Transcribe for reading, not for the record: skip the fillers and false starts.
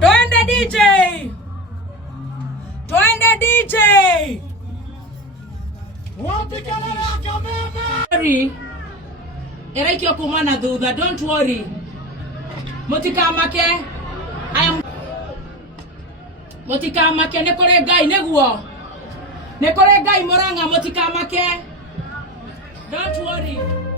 Twende DJ. Twende DJ. Wapi kelele ya kameme? Sorry. Erekio kumana thutha, don't worry. Motikamake. Motikamake nekore Ngai neguo. Nekore Ngai Murang'a motikamake. Don't worry.